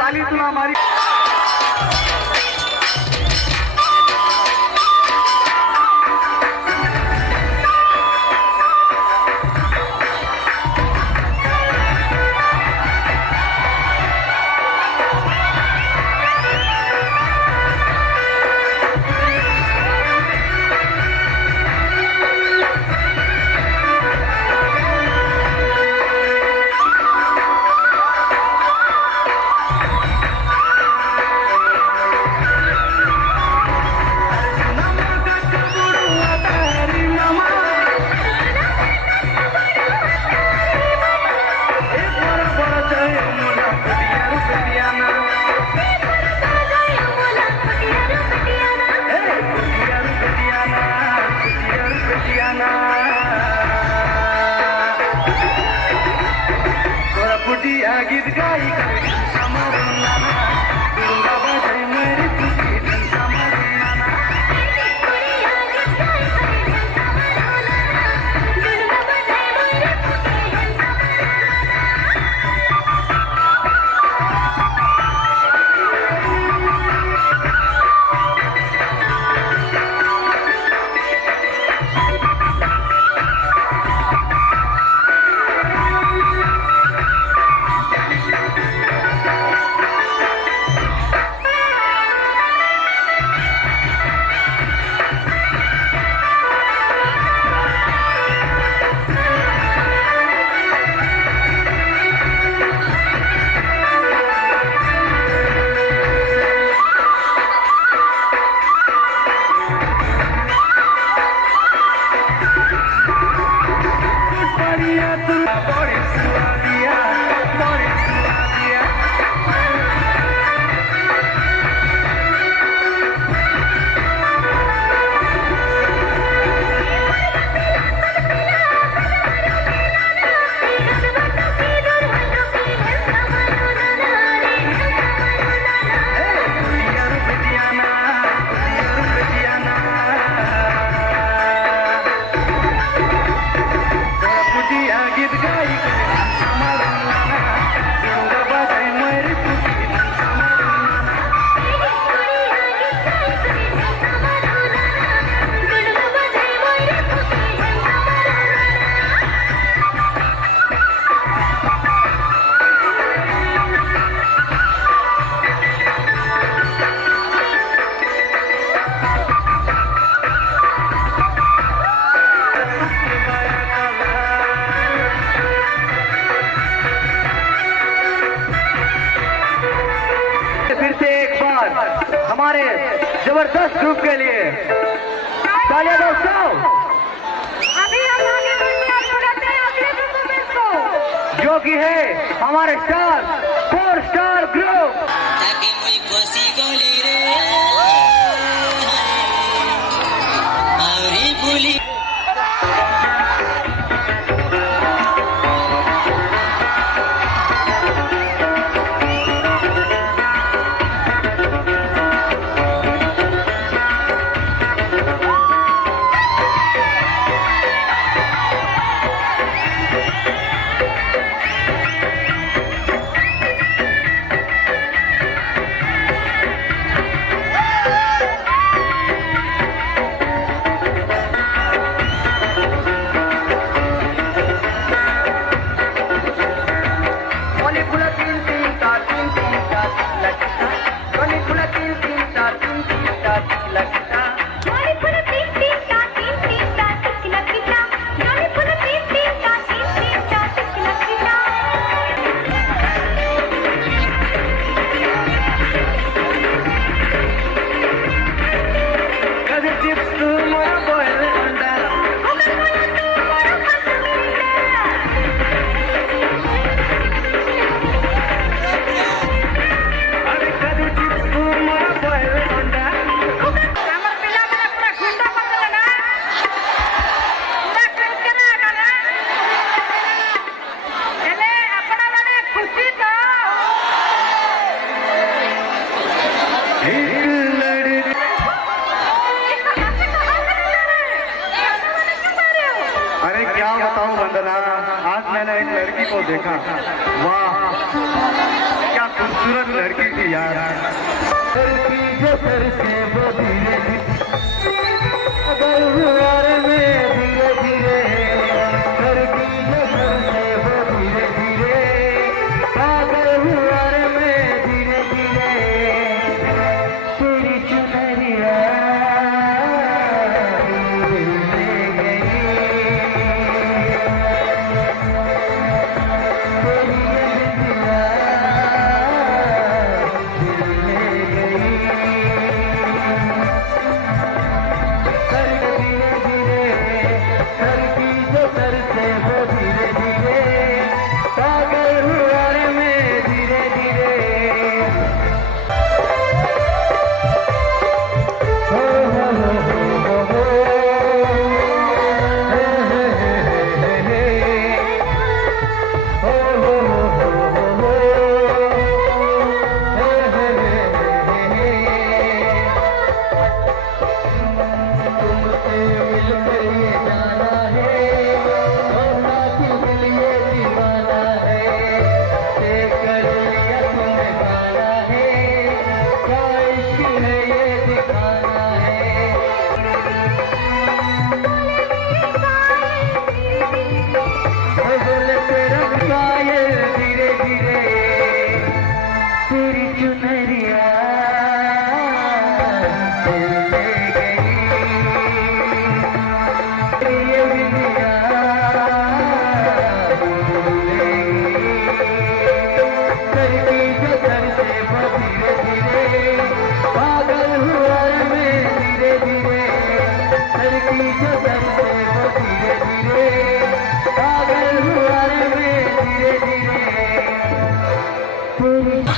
ताली सुना हमारी। गीत गाई समरून नाना दुर्गा बजाई मेरी खुशी धन समरून नाना हमारे जबरदस्त ग्रुप के लिए तालियां दोस्तों। अभी हम आगे बढ़ते हैं अगले परफॉर्मेंस को, जो कि है हमारे स्टार 4 स्टार ग्रुप। को देखा, वाह क्या खूबसूरत लड़की थी यार। जो सर से वो धीरे अगर हुआरे में धीरे धीरे सर की जो सर से वो धीरे धीरे अगर हुआरे में धीरे धीरे तेरी चुनरिया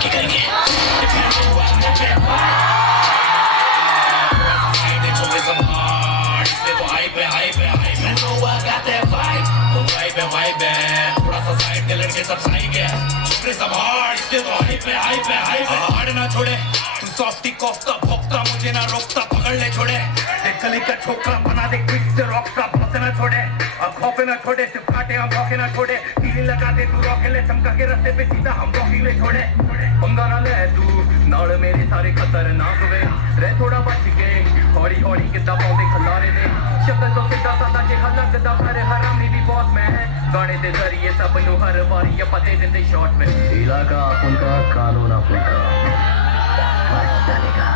के करेंगे। लड़के सब साएंगे छोकरे सब हार्ड इसके तो हार्ड ना छोड़े तू सॉफ्टी कोफ्ता भोक्ता मुझे ना रोकता पकड़ ले छोड़े गली का छोकरा बना दे क्विक से रॉकस्टार बसे ना छोड़े और खौफे ना छोड़े सिर्फ काटे हम रॉके ना छोड़े टीली लगा दे तू रॉकेले चमका के रास्ते पे सीधा हम रॉकिले छोड़े पंगा ना ले तू नाल मेरे सारे खतरनाक वे रह थोड़ा बच के हौली हौली कितना पौधे खिलारे दे शक्ल तो सीधा सादा जे हलक दा पर हरामी भी बहुत मैं गाने दे जरिए सब नु हर बारी ये पते देते शॉट में इलाका अपन का कानून अपन का चलेगा।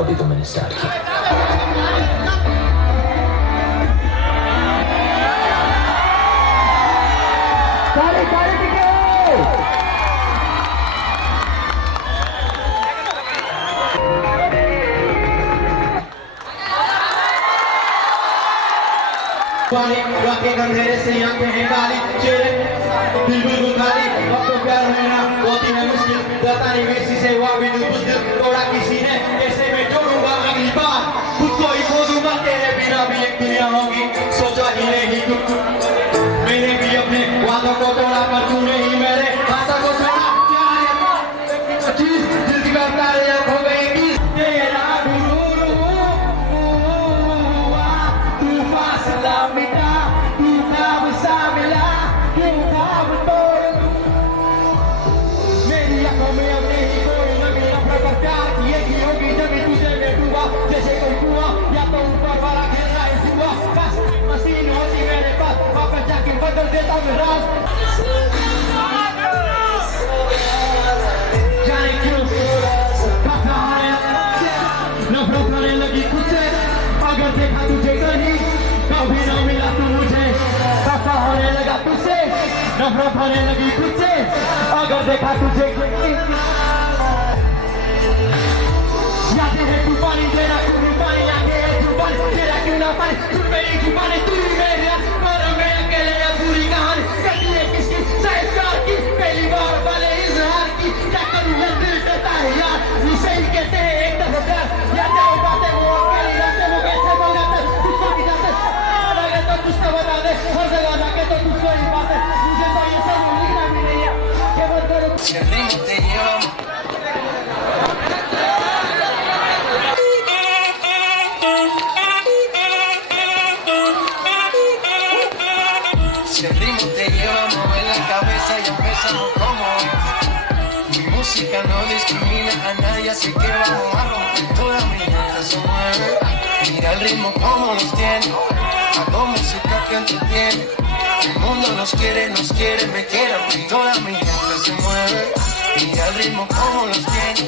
तो अभी तो मैंने स्टार्ट किया। वाके अंधेरे से आंखें हैं काली, चेहरे दिल बिल्कुल खाली। अब तो प्यार होना होती है मुश्किल, पता नहीं किसी से हुआ भी बुज़दिल, तोड़ा किसी ने ऐसे में जोड़ूंगा अगली बार, खुद को ही खो दूंगा, तेरे बिना भी एक दुनिया होगी, सोचा ही नहीं कुछ। मैंने भी अपने वादों को तोड़ा पर तूने ही मेरे आशा को छोड़ा। क्या चीज दिल की करता है हो गई कि तेरा गुरु हुआ, तू फासला मिटा, तू नाम सा मिला, क्यों नाम तोड़। मेरी आंखों में अब नहीं कोई नमी, नफरत पर प्यार की एक ही होगी जब तुझे मैं डूबा, जैसे कोई कुआं या तो ऊपर वाला खेल रहा है जुआ। बस मशीन होती मेरे पास, वापस जाके बदल देता मैं राज। जाने क्यों नफरत होने लगी खुद से, अगर देखा तुझे कहीं कभी ना मिला तू मुझे, खफा होने लगा तुझसे, नफरत होने लगी खुद से, अगर देखा तुझे कहीं। यादें हैं तूफानी, तेरा क्यों पानी, यादें हैं तूफानी, तेरा क्यों ना पानी, तू मेरी जुबानी, तू मेरे पर मैं अकेले या पूरी कहानी कटी है किसकी, शायद प्यार की पहली बार वाले इजहार की, क्या करूँ मैं दिल करता है यार, ये सही कहते हैं एक तरफ प्यार, या जाओ बातें वो अकेली रास्ते वो कैसे बोल जाते, तुझको भी जाते लगे तो तुझको बता दे, हर जगह जाके तो तुझको ही बात है, मुझे तो ये सब लिखना भी नहीं है, केवल करो Si el ritmo te lleva a mover la cabeza y empezamos como mi música no discrimina a nadie, así que vamos a romper, toda mi gente se mueve. Mira el ritmo como los tiene, hago música que entretiene. El mundo nos quiere, me quiere, toda mi gente se mueve. Mira el ritmo como los tiene,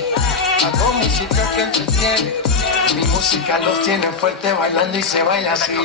hago música que entretiene. Mi música los tiene fuerte bailando y se baila así.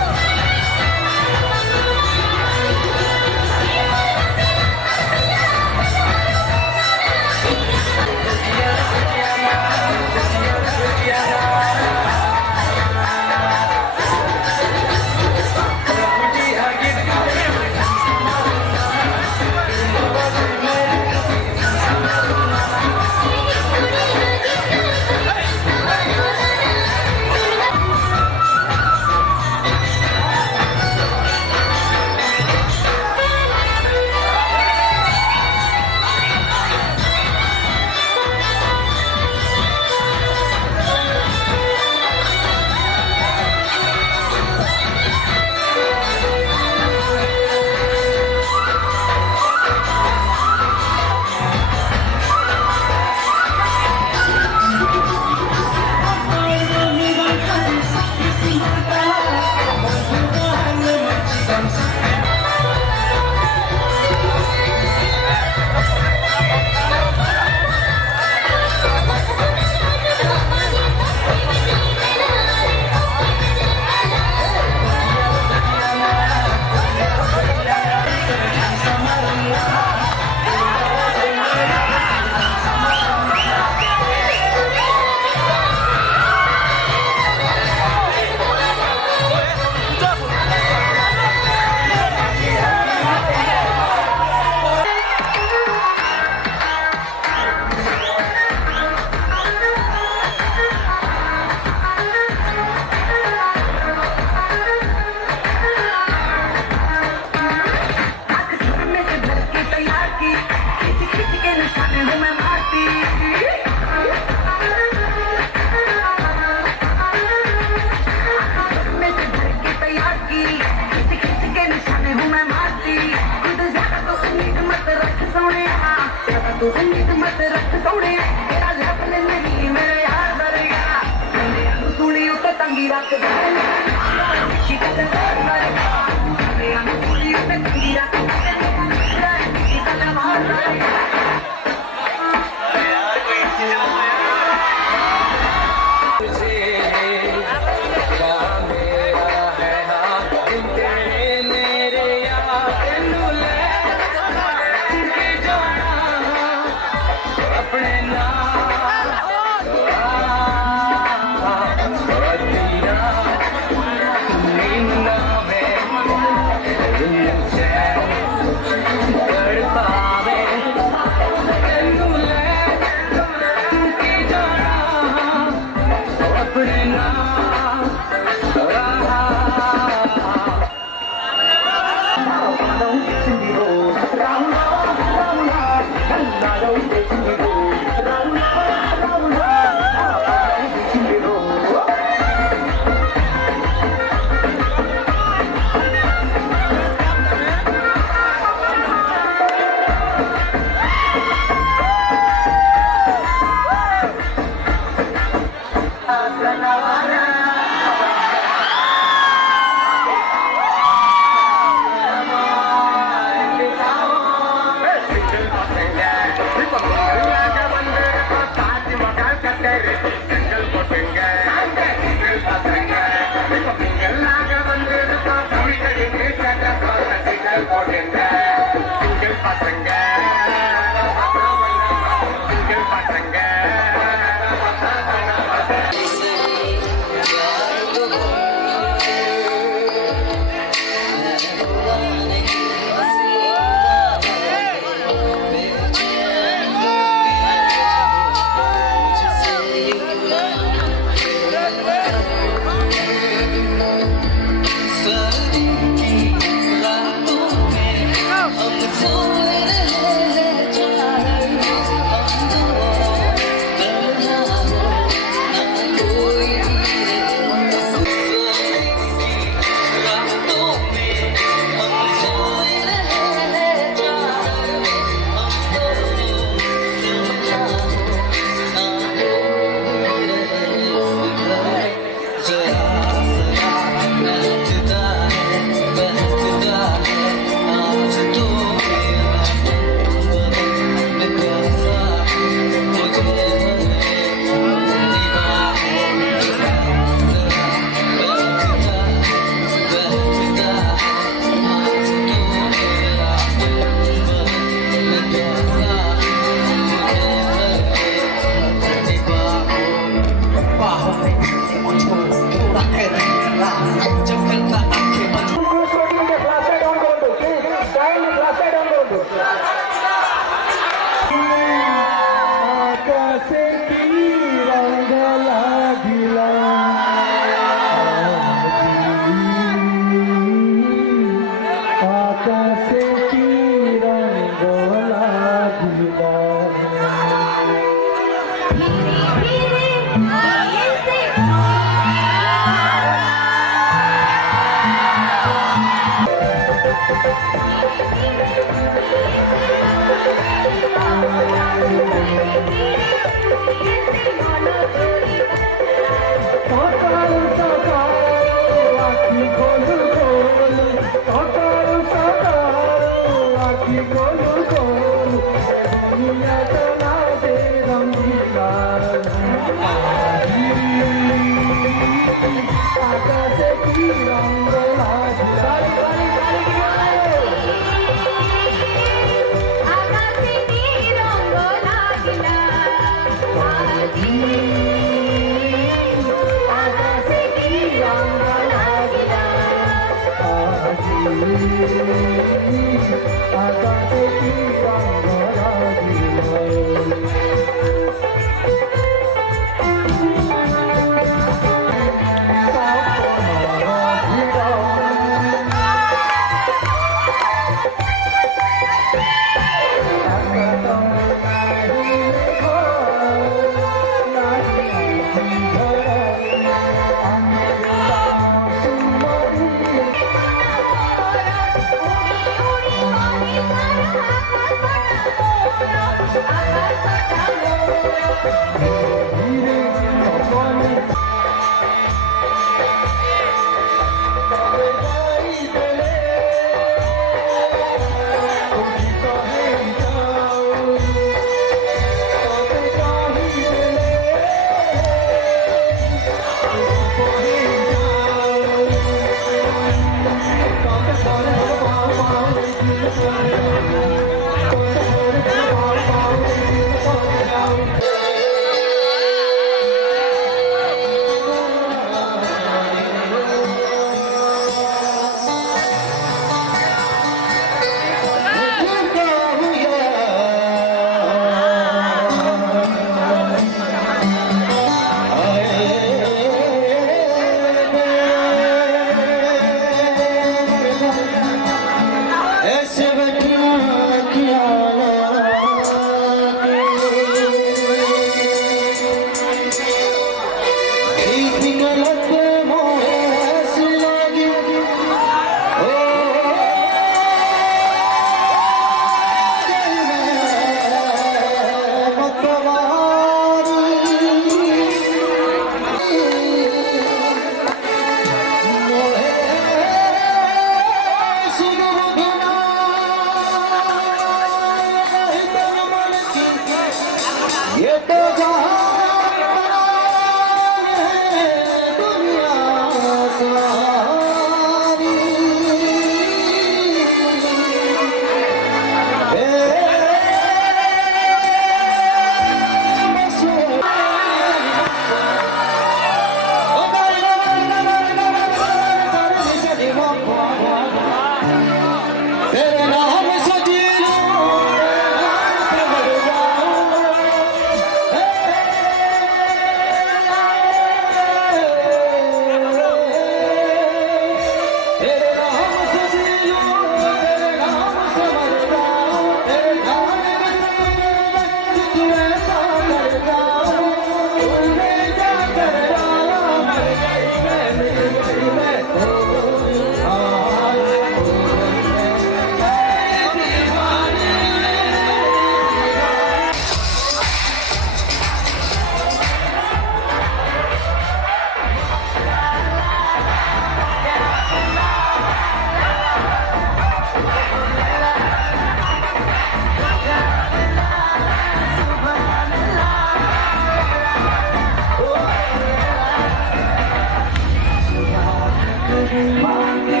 मांगे